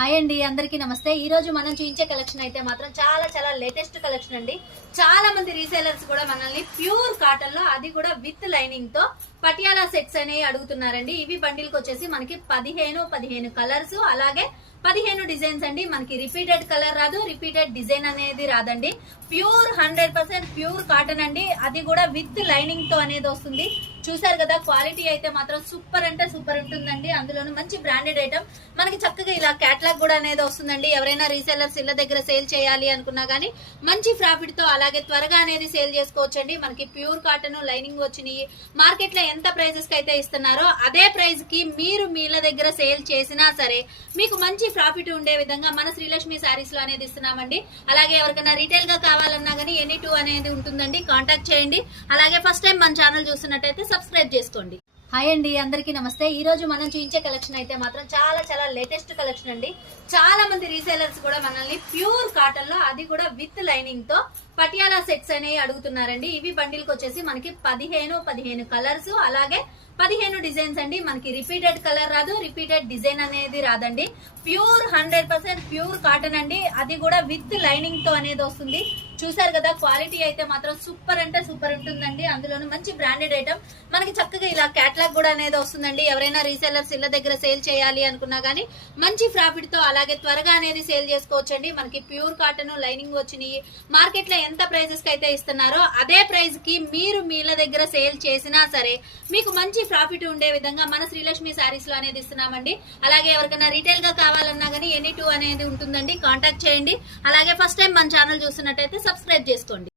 Hi అండి, అందరికీ నమస్తే. ఈ రోజు మనం చూపించే కలెక్షన్ అయితే మాత్రం చాలా లేటెస్ట్ కలెక్షన్ అండి. చాలా మంది రీసేలర్స్ కూడా మనల్ని ప్యూర్ కాటన్ లో, అది కూడా విత్ లైనింగ్ తో పటియాలా సెట్స్ అనేవి అడుగుతున్నారండి. ఇవి బండిల్కి వచ్చేసి మనకి 15 కలర్స్, అలాగే 15 డిజైన్స్ అండి. మనకి రిపీటెడ్ కలర్ రాదు, రిపీటెడ్ డిజైన్ అనేది రాదండి. ప్యూర్ 100% ప్యూర్ కాటన్ అండి, అది కూడా విత్ లైనింగ్ తో అనేది వస్తుంది. చూసారు కదా, క్వాలిటీ అయితే మాత్రం సూపర్ అంటే సూపర్ ఉంటుందండి. అందులోనూ మంచి బ్రాండెడ్ ఐటమ్ మనకి చక్కగా ఇలా క్యాటలాగ్ కూడా అనేది వస్తుందండి. ఎవరైనా రీసెల్లర్స్ ఇళ్ళ దగ్గర సేల్ చేయాలి అనుకున్నా గానీ మంచి ప్రాఫిట్ తో అలాగే త్వరగా అనేది సేల్ చేసుకోవచ్చండి. మనకి ప్యూర్ కాటన్ లైనింగ్ వచ్చినాయి. మార్కెట్ లో ఎంత ప్రైజెస్ కి అయితే ఇస్తున్నారో అదే ప్రైస్ కి మీరు మీ ఇళ్ళ దగ్గర సేల్ చేసినా సరే మీకు మంచి ప్రాఫిట్ ఉండే విధంగా మన శ్రీలక్ష్మి శారీస్ లో అనేది ఇస్తున్నామండి. అలాగే ఎవరికైనా రీటైల్ గా కావాలన్నా గానీ ఎనీ2 అనేది ఉంటుందండి, కాంటాక్ట్ చేయండి. అలాగే ఫస్ట్ టైం మన ఛానల్ చూస్తున్నట్టయితే సబ్స్క్రైబ్ చేసుకోండి. హాయ్ అండి, అందరికీ నమస్తే. ఈ రోజు మనం చూపించే కలెక్షన్ అయితే మాత్రం చాలా లేటెస్ట్ కలెక్షన్ అండి. చాలా మంది రీసేలర్స్ కూడా మనల్ని ప్యూర్ కాటన్ లో, అది కూడా విత్ లైనింగ్ తో పటియాలా సెట్స్ అనేవి అడుగుతున్నారండి. ఇవి బండిల్కి వచ్చేసి మనకి 15 కలర్స్, అలాగే 15 డిజైన్స్ అండి. మనకి రిపీటెడ్ కలర్ రాదు, రిపీటెడ్ డిజైన్ అనేది రాదండి. ప్యూర్ 100% ప్యూర్ కాటన్ అండి, అది కూడా విత్ లైనింగ్ తో అనేది వస్తుంది. చూసారు కదా, క్వాలిటీ అయితే మాత్రం సూపర్ అంటే సూపర్ ఉంటుందండి. అందులోనూ మంచి బ్రాండెడ్ ఐటమ్ మనకి చక్కగా ఇలా క్యాటలాగ్ కూడా అనేది వస్తుందండి. ఎవరైనా రీసెల్లర్స్ ఇళ్ళ దగ్గర సేల్ చేయాలి అనుకున్నా గానీ మంచి ప్రాఫిట్ తో అలాగే త్వరగా అనేది సేల్ చేసుకోవచ్చండి. మనకి ప్యూర్ కాటన్ లైనింగ్ వచ్చినాయి. మార్కెట్ లో ఎంత ప్రైజెస్ కి అయితే ఇస్తున్నారో అదే ప్రైస్ కి మీరు మీ ఇళ్ళ దగ్గర సేల్ చేసినా సరే మీకు మంచి ప్రాఫిట్ ఉండే విధంగా మన శ్రీలక్ష్మి శారీస్ లో అనేది ఇస్తున్నామండి. అలాగే ఎవరికైనా రీటైల్ గా కావాలన్నా గానీ ఎనీ2 అనేది ఉంటుందండి, కాంటాక్ట్ చేయండి. అలాగే ఫస్ట్ టైం మన ఛానల్ చూస్తున్నట్టయితే సబ్స్క్రైబ్ చేసుకోండి.